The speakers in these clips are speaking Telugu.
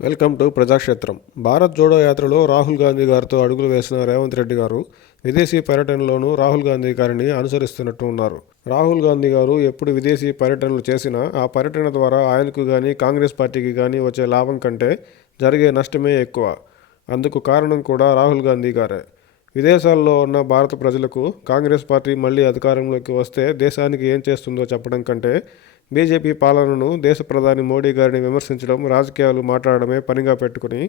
వెల్కమ్ టు ప్రజాక్షేత్రం. భారత్ జోడో యాత్రలో రాహుల్ గాంధీ గారితో అడుగులు వేసిన రేవంత్ రెడ్డి గారు విదేశీ పర్యటనలోనూ రాహుల్ గాంధీ గారిని అనుసరిస్తున్నట్టు ఉన్నారు. రాహుల్ గాంధీ గారు ఎప్పుడు విదేశీ పర్యటనలు చేసినా ఆ పర్యటన ద్వారా ఆయనకు కానీ కాంగ్రెస్ పార్టీకి కానీ వచ్చే లాభం కంటే జరిగే నష్టమే ఎక్కువ. అందుకు కారణం కూడా రాహుల్ గాంధీ గారే. విదేశాల్లో ఉన్న భారత ప్రజలకు కాంగ్రెస్ పార్టీ మళ్ళీ అధికారంలోకి వస్తే దేశానికి ఏం చేస్తుందో చెప్పడం కంటే బీజేపీ పాలనను దేశ ప్రధాని మోడీ గారిని విమర్శించడం, రాజకీయాలు మాట్లాడడమే పనిగా పెట్టుకుని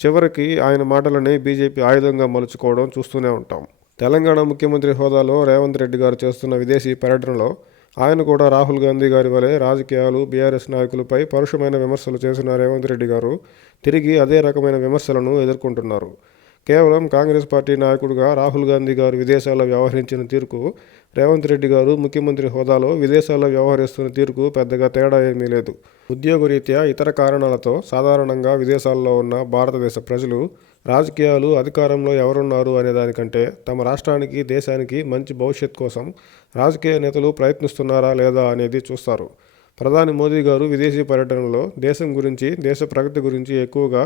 చివరికి ఆయన మాటలని బీజేపీ ఆయుధంగా మలుచుకోవడం చూస్తూనే ఉంటాం. తెలంగాణ ముఖ్యమంత్రి హోదాలో రేవంత్ రెడ్డి గారు చేస్తున్న విదేశీ పర్యటనలో ఆయన కూడా రాహుల్ గాంధీ గారి వలె రాజకీయాలు, బీఆర్ఎస్ నాయకులపై పరుషమైన విమర్శలు చేసిన రేవంత్ రెడ్డి గారు తిరిగి అదే రకమైన విమర్శలను ఎదుర్కొంటున్నారు. కేవలం కాంగ్రెస్ పార్టీ నాయకుడిగా రాహుల్ గాంధీ గారు విదేశాల్లో వ్యవహరించిన తీరుకు రేవంత్ రెడ్డి గారు ముఖ్యమంత్రి హోదాలో విదేశాల్లో వ్యవహరిస్తున్న తీరుకు పెద్దగా తేడా ఏమీ లేదు. ఉద్యోగరీత్యా ఇతర కారణాలతో సాధారణంగా విదేశాల్లో ఉన్న భారతదేశ ప్రజలు రాజకీయాలు, అధికారంలో ఎవరున్నారు అనే దానికంటే తమ రాష్ట్రానికి, దేశానికి మంచి భవిష్యత్ కోసం రాజకీయ నేతలు ప్రయత్నిస్తున్నారా లేదా అనేది చూస్తారు. ప్రధాని మోదీ గారు విదేశీ పర్యటనలో దేశం గురించి, దేశ ప్రగతి గురించి ఎక్కువగా,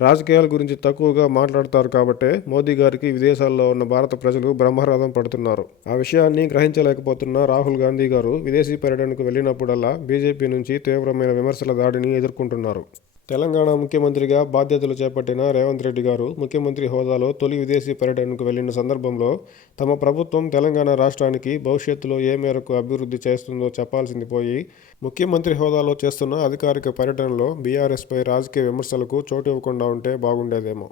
రాజకీయాల గురించి తక్కువగా మాట్లాడతారు కాబట్టే మోదీ గారికి విదేశాల్లో ఉన్న భారత ప్రజలు బ్రహ్మరథం పడుతున్నారు. ఆ విషయాన్ని గ్రహించలేకపోతున్న రాహుల్ గాంధీ గారు విదేశీ పర్యటనకు వెళ్ళినప్పుడల్లా బీజేపీ నుంచి తీవ్రమైన విమర్శల దాడిని ఎదుర్కొంటున్నారు. తెలంగాణ ముఖ్యమంత్రిగా బాధ్యతలు చేపట్టిన రేవంత్ రెడ్డి గారు ముఖ్యమంత్రి హోదాలో తొలి విదేశీ పర్యటనకు వెళ్లిన సందర్భంలో తమ ప్రభుత్వం తెలంగాణ రాష్ట్రానికి భవిష్యత్తులో ఏ మేరకు అభివృద్ధి చేస్తుందో చెప్పాల్సింది పోయి ముఖ్యమంత్రి హోదాలో చేస్తున్న అధికారిక పర్యటనలో బీఆర్ఎస్పై రాజకీయ విమర్శలకు చోటు ఇవ్వకుండా ఉంటే బాగుండేదేమో.